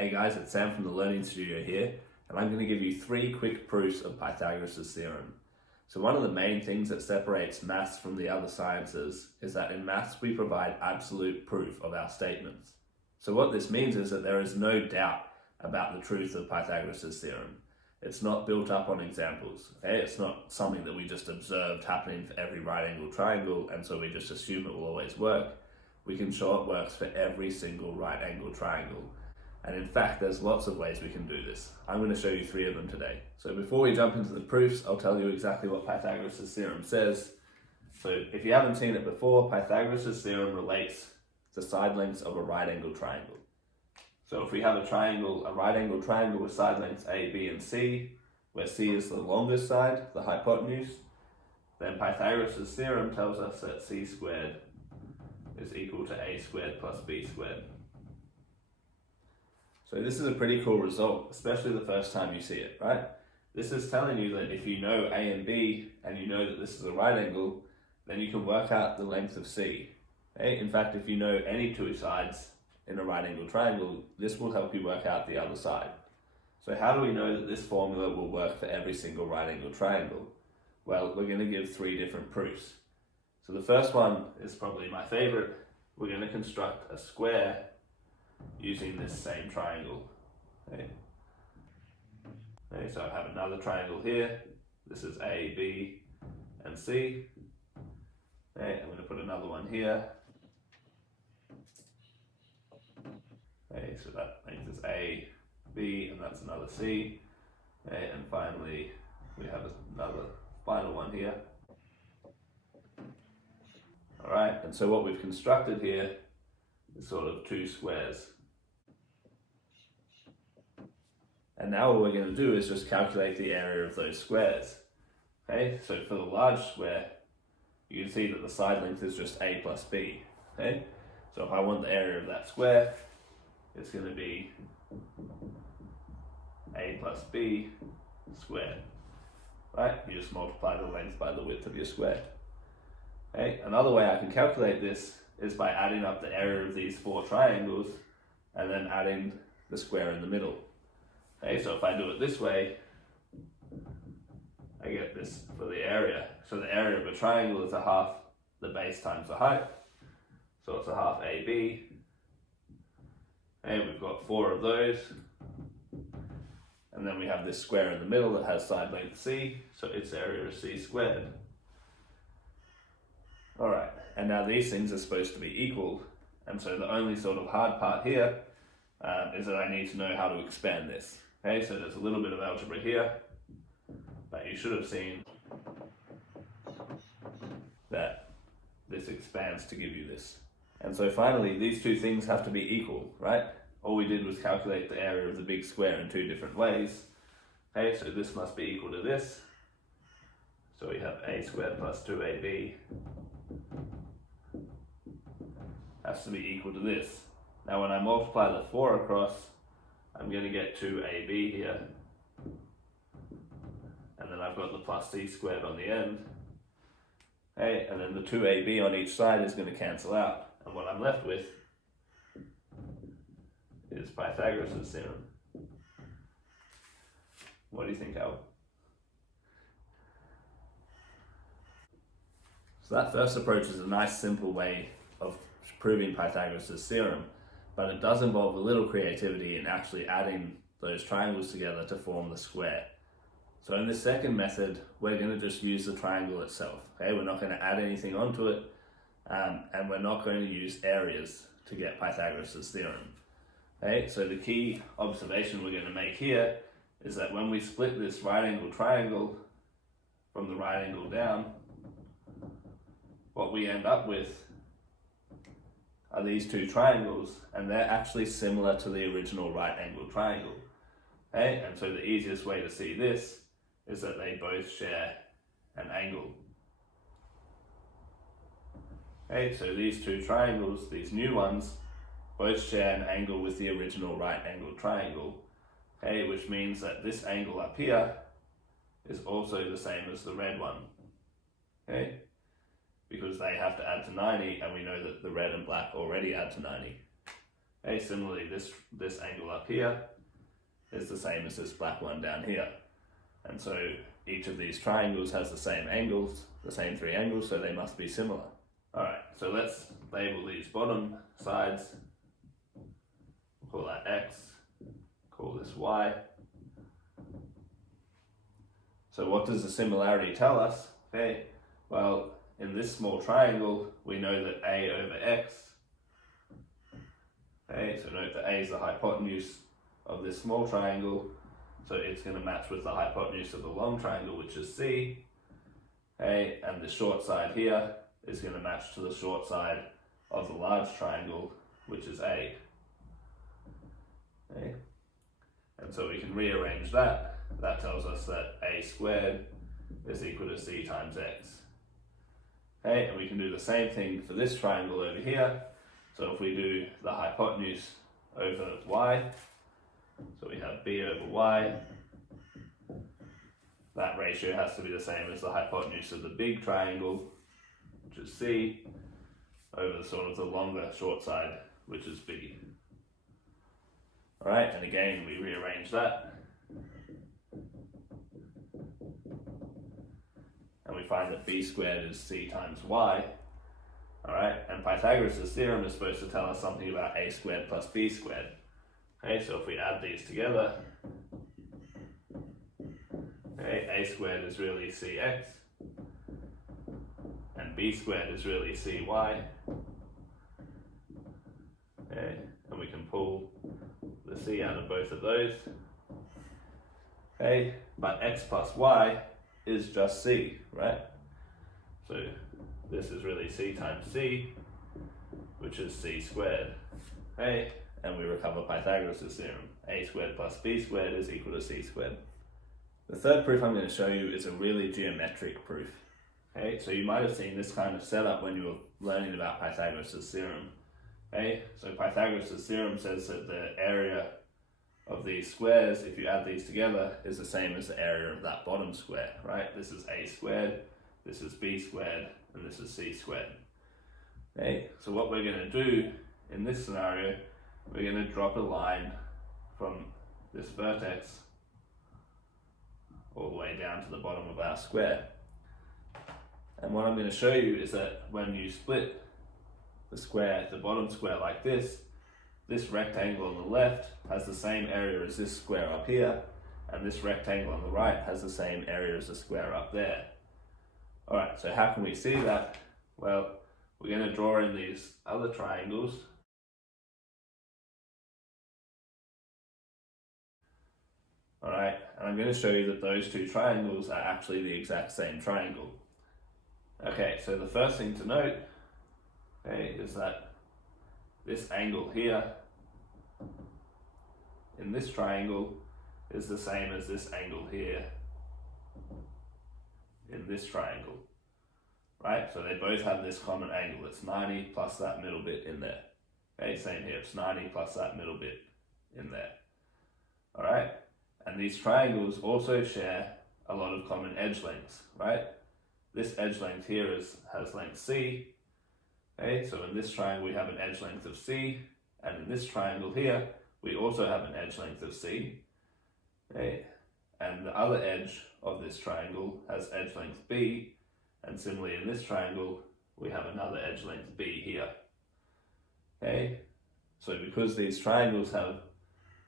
Hey guys, it's Sam from the Learning Studio here, and I'm going to give you 3 quick proofs of Pythagoras' theorem. So one of the main things that separates maths from the other sciences is that in maths we provide absolute proof of our statements. So what this means is that there is no doubt about the truth of Pythagoras' theorem. It's not built up on examples. Okay? It's not something that we just observed happening for every right-angled triangle and so we just assume it will always work. We can show it works for every single right-angled triangle. And in fact, there's lots of ways we can do this. I'm going to show you 3 of them today. So before we jump into the proofs, I'll tell you exactly what Pythagoras' theorem says. So if you haven't seen it before, Pythagoras' theorem relates the side lengths of a right-angled triangle. So if we have a right-angled triangle with side lengths A, B, and C, where C is the longest side, the hypotenuse, then Pythagoras' theorem tells us that C squared is equal to A squared plus B squared. So this is a pretty cool result, especially the first time you see it, right? This is telling you that if you know A and B, and you know that this is a right angle, then you can work out the length of C. Okay? In fact, if you know any 2 sides in a right angle triangle, this will help you work out the other side. So how do we know that this formula will work for every single right angle triangle? Well, we're going to give 3 different proofs. So the first one is probably my favorite. We're going to construct a square using this same triangle. Okay, so I have another triangle here. This is A, B, and C. Okay, I'm going to put another one here. Okay, so that length is A, B, and that's another C. Okay, and finally we have another final one here. Alright, and so what we've constructed here is sort of 2 squares. And now what we're going to do is just calculate the area of those squares. Okay, so for the large square, you can see that the side length is just A plus B. Okay, so if I want the area of that square, it's going to be A plus B squared. Right, you just multiply the length by the width of your square. Okay, another way I can calculate this is by adding up the area of these 4 triangles and then adding the square in the middle. Okay, so if I do it this way, I get this for the area. So the area of a triangle is a half the base times the height. So it's a half AB. And we've got 4 of those. And then we have this square in the middle that has side length C, so its area is C squared. Alright, and now these things are supposed to be equal, and so the only sort of hard part here is that I need to know how to expand this. Okay, so there's a little bit of algebra here, but you should have seen that this expands to give you this. And so finally, these 2 things have to be equal, right? All we did was calculate the area of the big square in 2 different ways. Okay, so this must be equal to this. So we have A squared plus 2AB has to be equal to this. Now when I multiply the 4 across, I'm going to get 2AB here. And then I've got the plus C squared on the end. Okay, and then the 2AB on each side is going to cancel out. And what I'm left with is Pythagoras' theorem. What do you think, Al? So that first approach is a nice simple way of proving Pythagoras' theorem, but it does involve a little creativity in actually adding those triangles together to form the square. So in this second method, we're going to just use the triangle itself. Okay, we're not going to add anything onto it, and we're not going to use areas to get Pythagoras' theorem. Okay, so the key observation we're going to make here is that when we split this right angle triangle from the right angle down, what we end up with are these 2 triangles, and they're actually similar to the original right angle triangle. Okay, and so the easiest way to see this is that they both share an angle. Okay, so these 2 triangles, these new ones, both share an angle with the original right angle triangle. Okay, which means that this angle up here is also the same as the red one. Okay, because they have to add to 90, and we know that the red and black already add to 90. Okay, similarly, this angle up here is the same as this black one down here. And so each of these triangles has the same angles, the same three angles, so they must be similar. Alright, so let's label these bottom sides. We'll call that X, call this Y. So what does the similarity tell us? Okay, well, in this small triangle, we know that A over X. Okay, so note that A is the hypotenuse of this small triangle, so it's going to match with the hypotenuse of the long triangle, which is C. Okay, and the short side here is going to match to the short side of the large triangle, which is A. Okay, and so we can rearrange that. That tells us that A squared is equal to C times X. Okay, and we can do the same thing for this triangle over here. So if we do the hypotenuse over Y, so we have B over Y, that ratio has to be the same as the hypotenuse of the big triangle, which is C, over sort of the longer short side, which is B. Alright, and again we rearrange that. And we find that B squared is C times Y. Alright, and Pythagoras' theorem is supposed to tell us something about A squared plus B squared. Okay, so if we add these together, okay, A squared is really CX, and B squared is really CY. Okay, and we can pull the C out of both of those. Okay, but X plus Y is just C, right? So this is really C times C, which is C squared. Okay, and we recover Pythagoras' theorem. A squared plus B squared is equal to C squared. The third proof I'm going to show you is a really geometric proof. Okay, so you might have seen this kind of setup when you were learning about Pythagoras' theorem. Okay, so Pythagoras' theorem says that the area of these squares, if you add these together, is the same as the area of that bottom square, right? This is A squared, this is B squared, and this is C squared. Okay, so what we're going to do in this scenario, we're going to drop a line from this vertex all the way down to the bottom of our square. And what I'm going to show you is that when you split the square, the bottom square like this rectangle on the left has the same area as this square up here, and this rectangle on the right has the same area as the square up there. Alright, so how can we see that? Well, we're going to draw in these other triangles. Alright, and I'm going to show you that those two triangles are actually the exact same triangle. Okay, so the first thing to note, okay, is that this angle here in this triangle is the same as this angle here in this triangle, right? So they both have this common angle. It's 90 plus that middle bit in there. Okay, same here, it's 90 plus that middle bit in there. All right, and these triangles also share a lot of common edge lengths, right? This edge length here has length C. Okay, so in this triangle we have an edge length of C, and in this triangle here we also have an edge length of C. Okay, and the other edge of this triangle has edge length B, and similarly in this triangle we have another edge length B here. Okay, so because these triangles have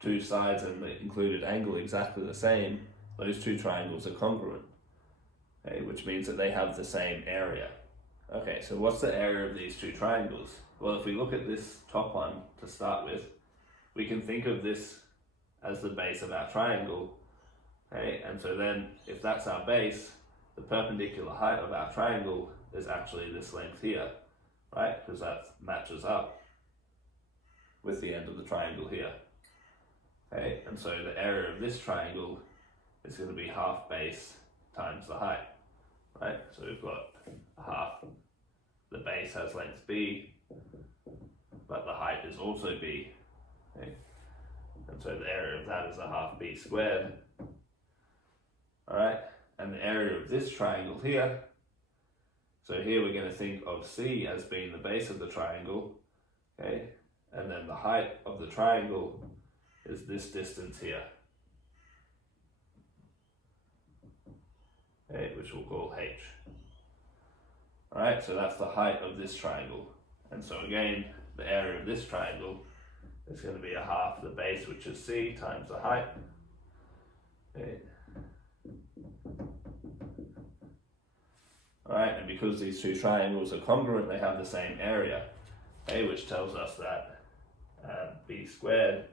two sides and the included angle exactly the same, those two triangles are congruent. Okay, which means that they have the same area. Okay, so what's the area of these two triangles? Well, if we look at this top one to start with, we can think of this as the base of our triangle. Okay, and so then if that's our base, the perpendicular height of our triangle is actually this length here, right? Because that matches up with the end of the triangle here. Okay, and so the area of this triangle is going to be half base times the height, right? So we've got half, the base has length B, but the height is also B, okay? And so the area of that is a half B squared. All right, and the area of this triangle here, so here we're going to think of C as being the base of the triangle, okay? and then the height of the triangle is this distance here, okay, which we'll call h. Alright, so that's the height of this triangle. And so again, the area of this triangle is going to be a half the base, which is c, times the height. Okay. Alright, and because these two triangles are congruent, they have the same area, okay, which tells us that b squared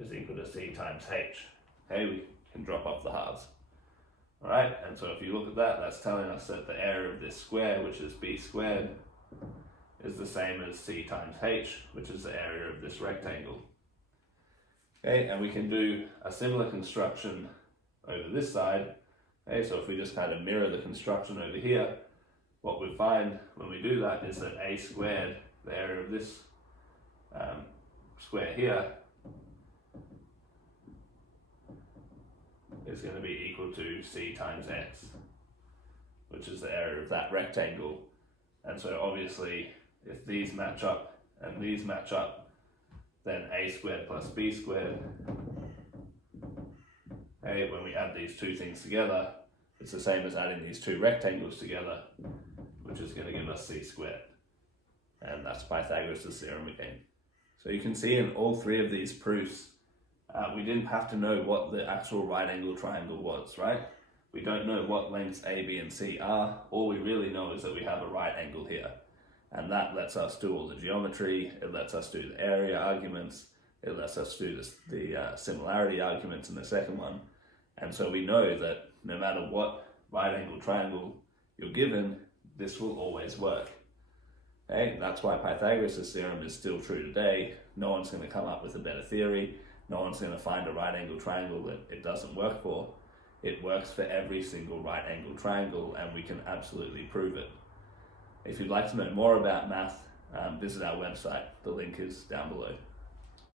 is equal to c times h. Okay, we can drop off the halves. Alright, and so if you look at that, that's telling us that the area of this square, which is b squared, is the same as c times h, which is the area of this rectangle. Okay, and we can do a similar construction over this side. Okay, so if we just kind of mirror the construction over here, what we find when we do that is that a squared, the area of this square here, is going to be equal to c times x, which is the area of that rectangle. And so obviously, if these match up and these match up, then a squared plus b squared, okay, when we add these two things together, it's the same as adding these two rectangles together, which is going to give us c squared. And that's Pythagoras' theorem again. So you can see in all three of these proofs, we didn't have to know what the actual right angle triangle was, right? We don't know what lengths A, B, and C are. All we really know is that we have a right angle here. And that lets us do all the geometry, it lets us do the area arguments, it lets us do the similarity arguments in the second one. And so we know that no matter what right angle triangle you're given, this will always work. Okay? That's why Pythagoras' theorem is still true today. No one's going to come up with a better theory. No one's going to find a right angle triangle that it doesn't work for. It works for every single right angle triangle, and we can absolutely prove it. If you'd like to know more about math, visit our website. The link is down below.